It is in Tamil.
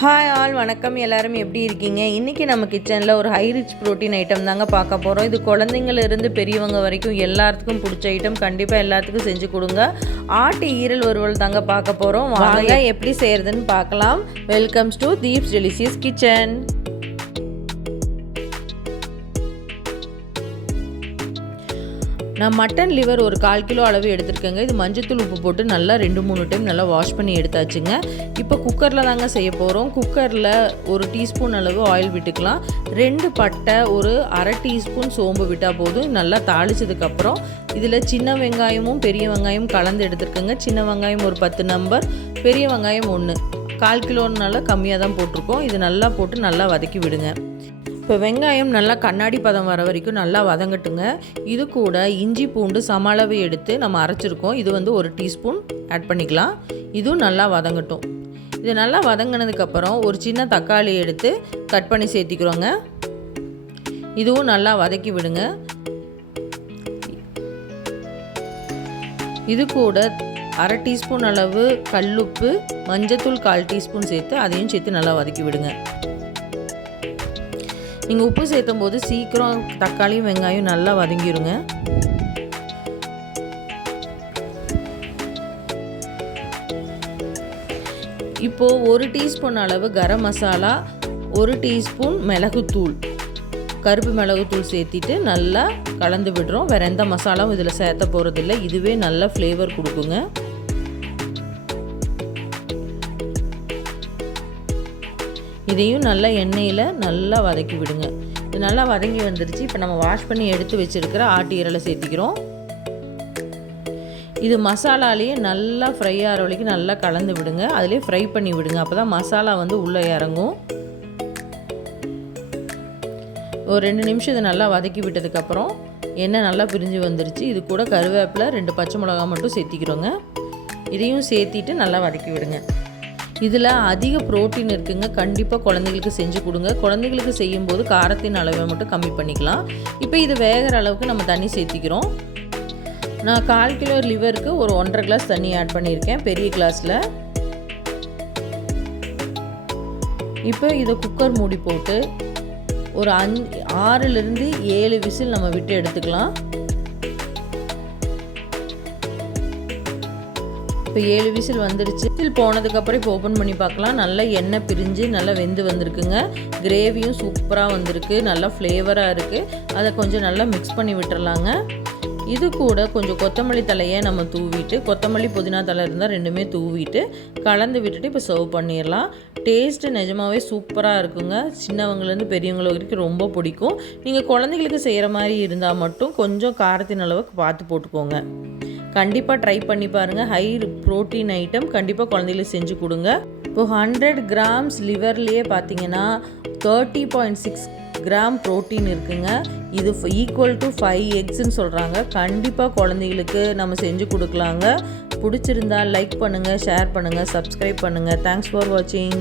ஹாய் ஆல் வணக்கம். எல்லாரும் எப்படி இருக்கீங்க? இன்றைக்கி நம்ம கிச்சனில் ஒரு ஹை ரிச் ப்ரோட்டீன் ஐட்டம் தாங்க பார்க்க போகிறோம். இது குழந்தைங்களிருந்து பெரியவங்க வரைக்கும் எல்லாத்துக்கும் பிடிச்ச ஐட்டம். கண்டிப்பாக எல்லாத்துக்கும் செஞ்சு கொடுங்க. ஆட்டு ஈரல் வறுவல் தாங்க பார்க்க போகிறோம். வாங்க எப்படி செய்கிறதுன்னு பார்க்கலாம். Welcomes to Deeps delicious kitchen. நான் மட்டன் லிவர் ஒரு 1/4 கிலோ அளவு எடுத்துருக்கேங்க. இது மஞ்சத்தூள் உப்பு போட்டு நல்லா 2-3 டைம் நல்லா வாஷ் பண்ணி எடுத்தாச்சுங்க. இப்போ குக்கரில் தாங்க செய்ய போகிறோம். குக்கரில் ஒரு டீஸ்பூன் அளவு ஆயில் விட்டுக்கலாம். 2 பட்டை, ஒரு அரை டீஸ்பூன் சோம்பு விட்டால் போதும். நல்லா தாளித்ததுக்கப்புறம் இதில் சின்ன வெங்காயமும் பெரிய வெங்காயம் கலந்து எடுத்துருக்கேங்க. சின்ன வெங்காயம் ஒரு 10 நம்பர், பெரிய வெங்காயம் 1. 1/4 கிலோனால கம்மியாக தான் போட்டிருக்கோம். இது நல்லா போட்டு நல்லா வதக்கி விடுங்க. இப்போ வெங்காயம் நல்லா கண்ணாடி பதம் வர வரைக்கும் நல்லா வதங்கட்டுங்க. இது கூட இஞ்சி பூண்டு சம அளவு எடுத்து நம்ம அரைச்சிருக்கோம். இது வந்து 1 டீஸ்பூன் ஆட் பண்ணிக்கலாம். இதுவும் நல்லா வதங்கட்டும். இது நல்லா வதங்கினதுக்கப்புறம் ஒரு சின்ன தக்காளி எடுத்து கட் பண்ணி சேர்த்திக்கிறோங்க. இதுவும் நல்லா வதக்கி விடுங்க. இது கூட அரை டீஸ்பூன் அளவு கல்லுப்பு, மஞ்சத்தூள் 1/4 டீஸ்பூன் சேர்த்து அதையும் சேர்த்து நல்லா வதக்கி விடுங்க. நீங்கள் உப்பு சேர்த்தும் போது சீக்கிரம் தக்காளியும் வெங்காயம் நல்லா வதங்கிடுங்க. இப்போது 1 டீஸ்பூன் அளவு கரம் மசாலா, 1 டீஸ்பூன் மிளகுத்தூள், கருப்பு மிளகுத்தூள் சேர்த்திட்டு நல்லா கலந்து விடுறோம். வேறு எந்த மசாலாவும் இதில் சேர்த்த போகிறதில்ல. இதுவே நல்ல ஃப்ளேவர் கொடுக்குங்க. இதையும் நல்லா எண்ணெயில் நல்லா வதக்கி விடுங்க. இது நல்லா வதங்கி வந்துருச்சு. இப்போ நம்ம வாஷ் பண்ணி எடுத்து வச்சுருக்கிற ஆட்டு ஈரலை சேர்த்திக்கிறோம். இது மசாலாலேயே நல்லா ஃப்ரை ஆகிற வரைக்கும் நல்லா கலந்து விடுங்க. அதிலே ஃப்ரை பண்ணி விடுங்க. அப்போ தான் மசாலா வந்து உள்ளே இறங்கும். ஒரு 2 நிமிஷம் இதை நல்லா வதக்கி விட்டதுக்கப்புறம் எண்ணெய் நல்லா பிரிஞ்சு வந்துருச்சு. இது கூட கருவேப்பிலை, 2 பச்சை மிளகா மட்டும் சேர்த்திக்கிறோங்க. இதையும் சேர்த்திட்டு நல்லா வதக்கி விடுங்க. இதில் அதிக புரோட்டீன் இருக்குங்க. கண்டிப்பாக குழந்தைங்களுக்கு செஞ்சு கொடுங்க. குழந்தைங்களுக்கு செய்யும்போது காரத்தின் அளவை மட்டும் கம்மி பண்ணிக்கலாம். இப்போ இது வேகிற அளவுக்கு நம்ம தண்ணி சேர்த்திக்கிறோம். நான் 1/4 கிலோ லிவருக்கு ஒரு 1.5 கிளாஸ் தண்ணி ஆட் பண்ணியிருக்கேன் பெரிய கிளாஸில். இப்போ இதை குக்கர் மூடி போட்டு ஒரு 6லேருந்து 7 விசில் நம்ம விட்டு எடுத்துக்கலாம். இப்போ 7 விசில் வந்துடுச்சு. விசில் போனதுக்கப்புறம் இப்போ ஓப்பன் பண்ணி பார்க்கலாம். நல்லா எண்ணெய் பிரிஞ்சு நல்லா வெந்து வந்திருக்குங்க. கிரேவியும் சூப்பராக வந்திருக்கு. நல்லா ஃப்ளேவராக இருக்குது. அதை கொஞ்சம் நல்லா மிக்ஸ் பண்ணி விட்டுறலாங்க. இது கூட கொஞ்சம் கொத்தமல்லி தலையை நம்ம தூவிட்டு, கொத்தமல்லி புதினா தலை இருந்தால் 2மே தூவிட்டு கலந்து விட்டுட்டு இப்போ சர்வ் பண்ணிடலாம். டேஸ்ட்டு நிஜமாகவே சூப்பராக இருக்குங்க. சின்னவங்கலேருந்து பெரியவங்க வரைக்கும் ரொம்ப பிடிக்கும். நீங்கள் குழந்தைங்களுக்கு செய்கிற மாதிரி இருந்தால் மட்டும் கொஞ்சம் காரத்தின் அளவுக்கு பார்த்து போட்டுக்கோங்க. கண்டிப்பாக ட்ரை பண்ணி பாருங்கள். High protein item. கண்டிப்பாக குழந்தைகளுக்கு செஞ்சு கொடுங்க. இப்போ 100 கிராம்ஸ் லிவர்லேயே பார்த்தீங்கன்னா 30.6 கிராம் ப்ரோட்டீன் இருக்குங்க. இது ஈக்குவல் டு 5 எக்ஸ்ன்னு சொல்கிறாங்க. கண்டிப்பாக குழந்தைகளுக்கு நம்ம செஞ்சு கொடுக்கலாங்க. பிடிச்சிருந்தா லைக் பண்ணுங்கள், ஷேர் பண்ணுங்கள், சப்ஸ்கிரைப் பண்ணுங்கள். தேங்க்ஸ் ஃபார் வாட்சிங்.